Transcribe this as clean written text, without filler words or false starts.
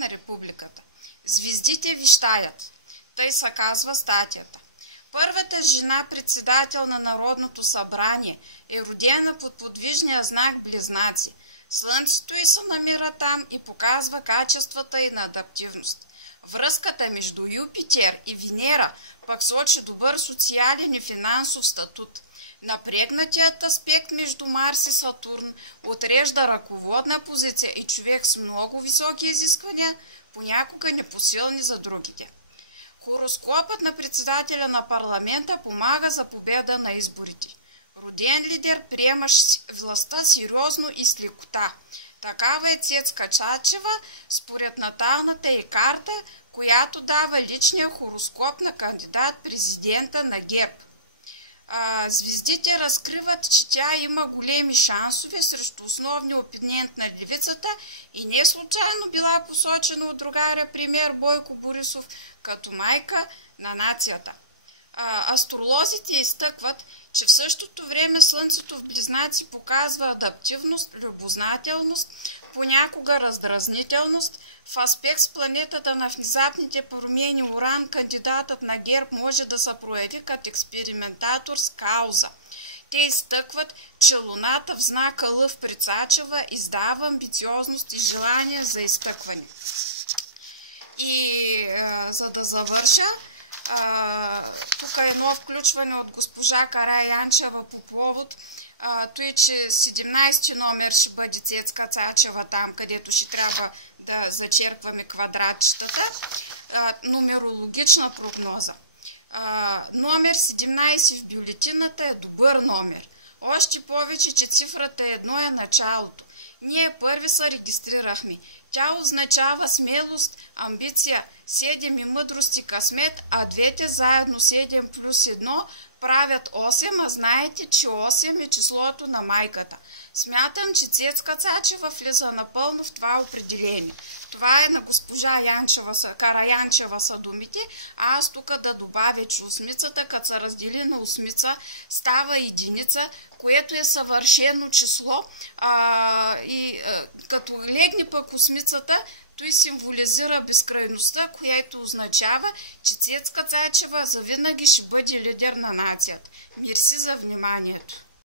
на републиката. Звездите вещаят. Тъй се казва статията. Първата жена, председател на Народното събрание, е родена под подвижния знак Близнаци. Слънцето й се намира там и показва качествата й на адаптивност. Връзката между Юпитер и Венера пък сочи добър социален и финансов статут. Напрегнатият аспект между Марс и Сатурн отрежда ръководна позиция и човек с много високи изисквания, понякога непосилни за другите. Хороскопът на председателя на парламента помага за победа на изборите. Роден лидер приемаш властта сериозно и с лекота. Такава е Цецка Цачева според наталната й карта, която дава личния хороскоп на кандидат-президента на ГЕРБ. Звездите разкриват, че тя има големи шансове срещу основния опонент на левицата и не случайно била посочена от другаря премиер Бойко Борисов като майка на нацията. Астролозите изтъкват, че в същото време Слънцето в Близнаци показва адаптивност, любознателност, понякога раздразнителност. В аспект с планетата на внезапните промени Уран кандидатът на ГЕРБ може да се прояви като експериментатор с кауза. Те изтъкват, че Луната в знака Лъв при Цачева издава амбициозност и желание за изтъкване. И за да завърша, тук е едно включване от госпожа Караянчева по повод той, че 17 номер ще бъде Цецка Цачева там, където ще трябва да зачерпваме квадратчетата. Нумерологична прогноза. Номер 17 в бюлетината е добър номер. Още повече, че цифрата 1 е началото. Ние първи се регистрирахме. Тя означава смелост, амбиция, 7 и мъдрост и късмет, а двете заедно 7 плюс 1 правят 8, а знаете, че 8 е числото на майката. Смятам, че Цецка Цачева влиза напълно в това определение. Това е на госпожа Караянчева са думите, а аз тук да добавя, че осмицата, като се раздели на осмица, става единица, което е съвършено число, и като легне пък осмицата, той символизира безкрайността, което означава, че Цецка Цачева завинаги ще бъде лидер на нацията. Мерси за вниманието.